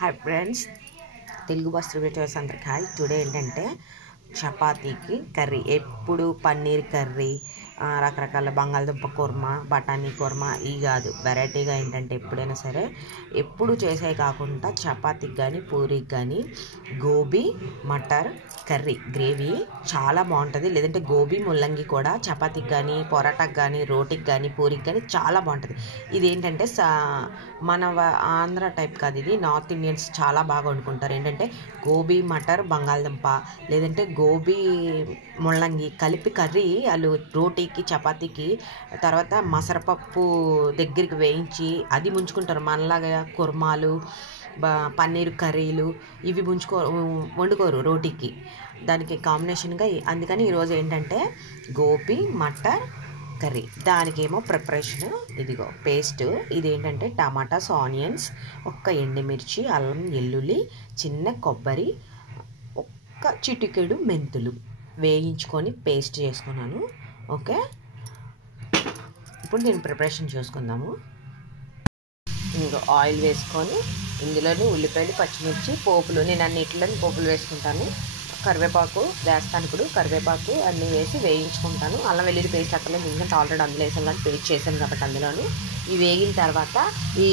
Hi friends, Telugu bus reviewers అందరికి hi. Today ఏంటంటే చపాతీకి curry. ఎప్పుడు పన్నీర్ కర్రీ, రకరకాల బంగాళదుంప కుర్మా, బఠానీ కుర్మా ఇవి కాదు, వెరైటీగా ఏంటంటే ఎప్పుడైనా సరే ఎప్పుడు చేసే కాకుండా చపాతీకి కానీ పూరీకి కానీ గోబీ మటర్ కర్రీ గ్రేవీ చాలా బాగుంటుంది. లేదంటే గోబీ ముల్లంగి కూడా చపాతీకి కానీ పొరాటాకి కానీ రోటీకి కానీ పూరికి కానీ చాలా బాగుంటుంది. ఇదేంటంటే మన ఆంధ్ర టైప్ కాదు, ఇది నార్త్ ఇండియన్స్ చాలా బాగా వండుకుంటారు. ఏంటంటే గోబీ మటర్ బంగాళదుంప లేదంటే గోబీ ముల్లంగి కలిపి కర్రీ వాళ్ళు రోటీకి చపాతీకి, తర్వాత మసరపప్పు దగ్గరికి వేయించి అది ముంచుకుంటారు. మనలాగా కుర్మాలు పన్నీర్ కర్రీలు ఇవి వండుకోరు రోటీకి, దానికి కాంబినేషన్గా. అందుకని ఈరోజు ఏంటంటే గోబీ మటర్ కర్రీ. దానికేమో ప్రిపరేషన్ ఇదిగో పేస్ట్. ఇదేంటంటే టమాటాస్, ఆనియన్స్, ఒక్క ఎండుమిర్చి, అల్లం వెల్లుల్లి, చిన్న కొబ్బరి, ఒక్క చిటికెడు మెంతులు వేయించుకొని పేస్ట్ చేసుకున్నాను. ఓకే, ఇప్పుడు దీని ప్రిపరేషన్ చూసుకుందాము. ఇంకో ఆయిల్ వేసుకొని ఇందులోని ఉల్లిపాయలు, పచ్చిమిర్చి, పోపులు, నేను అన్నిటిలోని పోపులు వేసుకుంటాను. కరివేపాకు వేస్తాను. ఇప్పుడు కరివేపాకు అన్నీ వేసి వేయించుకుంటాను. అల్లం వెల్లుల్లి పేస్ట్ అక్కర్లేదు, ఎందుకంటే ఆల్రెడీ అందులో వేసాను కానీ పేస్ట్ చేశాను కాబట్టి అందులోని. ఇవి వేగిన తర్వాత ఈ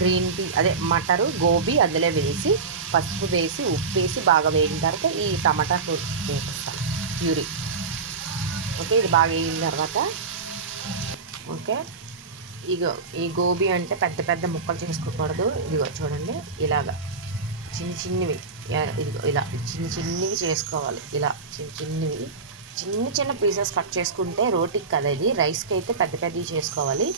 గ్రీన్ టీ అదే మటరు గోబీ అందులో వేసి పసుపు వేసి ఉప్పు వేసి బాగా వేగిన తర్వాత ఈ టమాటా వేపిస్తాను ప్యూరీ. ఓకే, ఇది బాగా వేగిన తర్వాత ఓకే, ఇగో ఈ గోబీ అంటే పెద్ద పెద్ద ముక్కలు చేసుకోకూడదు. ఇదిగో చూడండి, ఇలాగా చిన్న చిన్నవి, ఇదిగో ఇలా చిన్నవి చేసుకోవాలి. ఇలా చిన్న చిన్న పీసెస్ కట్ చేసుకుంటే రోటీకి కదా, ఇది రైస్కి అయితే పెద్ద పెద్దవి చేసుకోవాలి.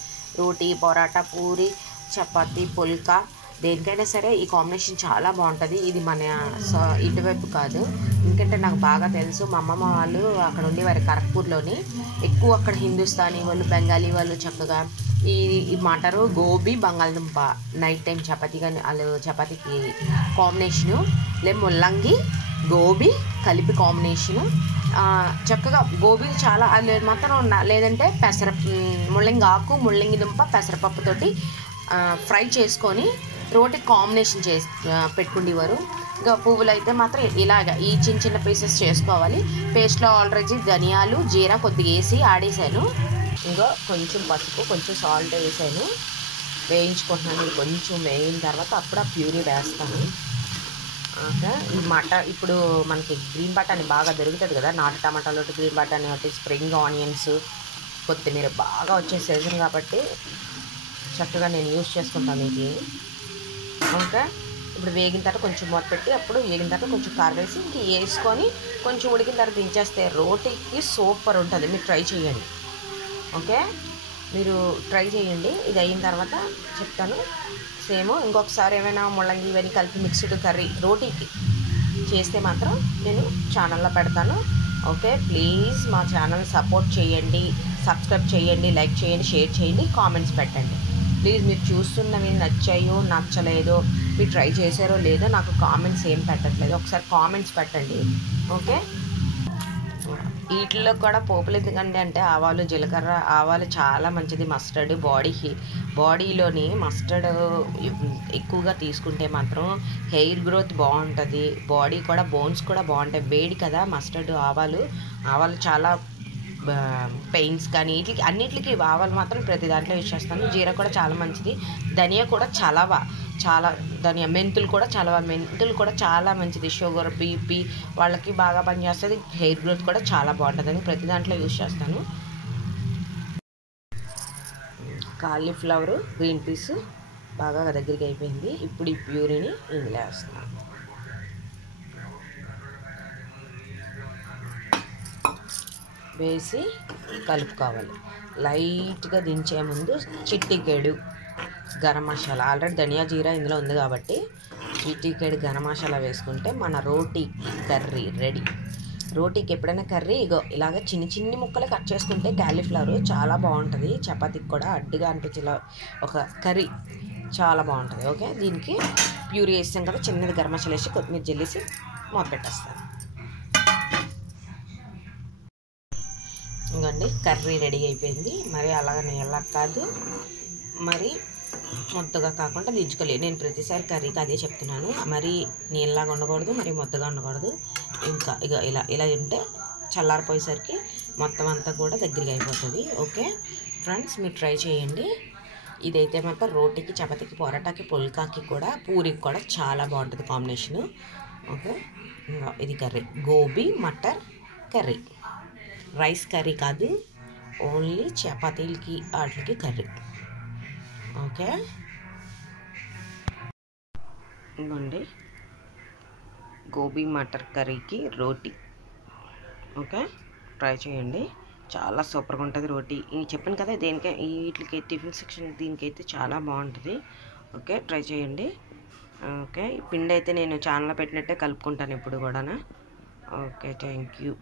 రోటీ, పొరాటా, పూరి, చపాతీ, పుల్కా దేనికైనా సరే ఈ కాంబినేషన్ చాలా బాగుంటుంది. ఇది మన ఇటువైపు కాదు, ఎందుకంటే నాకు బాగా తెలుసు. మా అమ్మమ్మ వాళ్ళు అక్కడ ఉండేవారు ఖరగ్పూర్లోని. ఎక్కువ అక్కడ హిందుస్థానీ వాళ్ళు, బెంగాలీ వాళ్ళు చక్కగా ఈ మటరు గోబీ బంగాళదుంప నైట్ టైం చపాతీ కానీ వాళ్ళు చపాతీకి కాంబినేషను, ముల్లంగి గోబీ కలిపి కాంబినేషను చక్కగా. గోబీ చాలా మాత్రం లేదంటే ముల్లంగి ఆకు, ముల్లంగి దుంప పెసరపప్పుతోటి ఫ్రై చేసుకొని రోటీ కాంబినేషన్ చేసి పెట్టుకునేవారు. ఇంకా పువ్వులు అయితే మాత్రం ఇలాగ ఈ చిన్న చిన్న పీసెస్ చేసుకోవాలి. పేస్ట్లో ఆల్రెడీ ధనియాలు, జీరా కొద్దిగా వేసి ఆడేసాను. ఇంకా కొంచెం పసుపు, కొంచెం సాల్ట్ వేసాను, వేయించుకుంటున్నాను. ఇది కొంచెం వేయిన తర్వాత అప్పుడు ఆ ప్యూరీ వేస్తాను. ఓకే, ఈ ఇప్పుడు మనకి గ్రీన్ బటానీ బాగా దొరుకుతుంది కదా, నాటు టమాటాలు, గ్రీన్ బటానీ ఒకటి, స్ప్రింగ్ ఆనియన్స్, కొత్తిమీర బాగా వచ్చే సీజన్ కాబట్టి చక్కగా నేను యూజ్ చేసుకుంటాను ఇది. ఓకే, ఇప్పుడు వేగిన తర్వాత కొంచెం మూత పెట్టి అప్పుడు వేగిన తర్వాత కొంచెం కారం వేసి ఇంక వేసుకొని కొంచెం ఉడికిన తర్వాత దించేస్తే రోటీకి సూపర్ ఉంటుంది. మీరు ట్రై చేయండి. ఓకే, మీరు ట్రై చేయండి. ఇది అయిన తర్వాత చెప్తాను. సేమ్ ఇంకొకసారి ఏమైనా ముల్లంగి ఇవన్నీ కలిపి మిక్స్డ్ కర్రీ రోటీకి చేస్తే మాత్రం నేను ఛానల్లో పెడతాను. ఓకే, ప్లీజ్ మా ఛానల్ సపోర్ట్ చేయండి, సబ్స్క్రైబ్ చేయండి, లైక్ చేయండి, షేర్ చేయండి, కామెంట్స్ పెట్టండి. ప్లీజ్ మీరు చూస్తున్నవి నచ్చాయో నచ్చలేదో, మీరు ట్రై చేశారో లేదో నాకు కామెంట్స్ ఏం పెట్టట్లేదు, ఒకసారి కామెంట్స్ పెట్టండి. ఓకే, వీటిల్లో కూడా పోపులు ఎందుకంటే అంటే ఆవాలు, జీలకర్ర, ఆవాలు చాలా మంచిది. మస్టర్డ్ బాడీలోని మస్టర్డ్ ఎక్కువగా తీసుకుంటే మాత్రం హెయిర్ గ్రోత్ బాగుంటుంది, బాడీ కూడా బోన్స్ కూడా బాగుంటాయి. వేడి కదా మస్టర్డ్, ఆవాలు చాలా పెయిన్స్ కానీ వీటికి అన్నిటికి ఆవాలు మాత్రం ప్రతి దాంట్లో యూజ్ చేస్తాను. జీరా కూడా చాలా మంచిది, ధనియా కూడా చాలా ధనియా, మెంతులు కూడా చాలా మంచిది. షుగర్, బీపీ వాళ్ళకి బాగా పనిచేస్తుంది. హెయిర్ గ్రోత్ కూడా చాలా బాగుంటుందని ప్రతి దాంట్లో యూజ్ చేస్తాను. కాలీఫ్లవర్, గ్రీన్ పీస్ బాగా దగ్గరికి అయిపోయింది. ఇప్పుడు ఈ ప్యూరీని ఇందులో వేస్తున్నాను. వేసి కలుపుకోవాలి. లైట్గా దించే ముందు చిటికెడు గరం మసాలా, ఆల్రెడీ ధనియా, జీరా ఇందులో ఉంది కాబట్టి చిటికెడు గరం మసాలా వేసుకుంటే మన రోటీ కర్రీ రెడీ. రోటీకి ఎప్పుడైనా కర్రీ ఇగో ఇలాగ చిన్ని ముక్కలు కట్ చేసుకుంటే కాలీఫ్లవర్ చాలా బాగుంటుంది. చపాతీకి కూడా అడ్డుగా అనిపించేలా ఒక కర్రీ చాలా బాగుంటుంది. ఓకే, దీనికి ప్యూరీ వేసాం కదా, చిన్నది గరం మసాలా వేసి కొత్తిమీర జల్లేసి మూత పెట్టేస్తాను. ఇంకండి కర్రీ రెడీ అయిపోయింది. మరి అలాగనే ఎలా కాదు, మరి ముద్దగా కాకుండా దించుకోలేదు. నేను ప్రతిసారి కర్రీకి అదే చెప్తున్నాను. మరీ నీళ్ళలాగా ఉండకూడదు, మరీ ముద్దగా ఉండకూడదు. ఇంకా ఇక ఇలా ఉంటే చల్లారిపోయేసరికి మొత్తం అంతా కూడా దగ్గరగా అయిపోతుంది. ఓకే ఫ్రెండ్స్, మీరు ట్రై చేయండి. ఇదైతే మాత్రం రోటీకి, చపాతీకి, పొరాటాకి, పుల్కాకి కూడా, పూరికి కూడా చాలా బాగుంటుంది కాంబినేషను. ఓకే, ఇది curry gobi matar curry, rice curry కాదు, ఓన్లీ చపాతీలకి వాటికి కర్రీ. ఓకే, ఇవ్వండి గోబీ మటర్ కర్రీకి రోటీ. ఓకే, ట్రై చేయండి, చాలా సూపర్గా ఉంటుంది రోటీ. చెప్పాను కదా, దేనికై వీటికి టిఫిన్ సెక్షన్ దీనికైతే చాలా బాగుంటుంది. ఓకే, ట్రై చేయండి. ఓకే, పిండి అయితే నేను ఛానల్లో పెట్టినట్టే కలుపుకుంటాను ఇప్పుడు కూడా. Okay, thank you.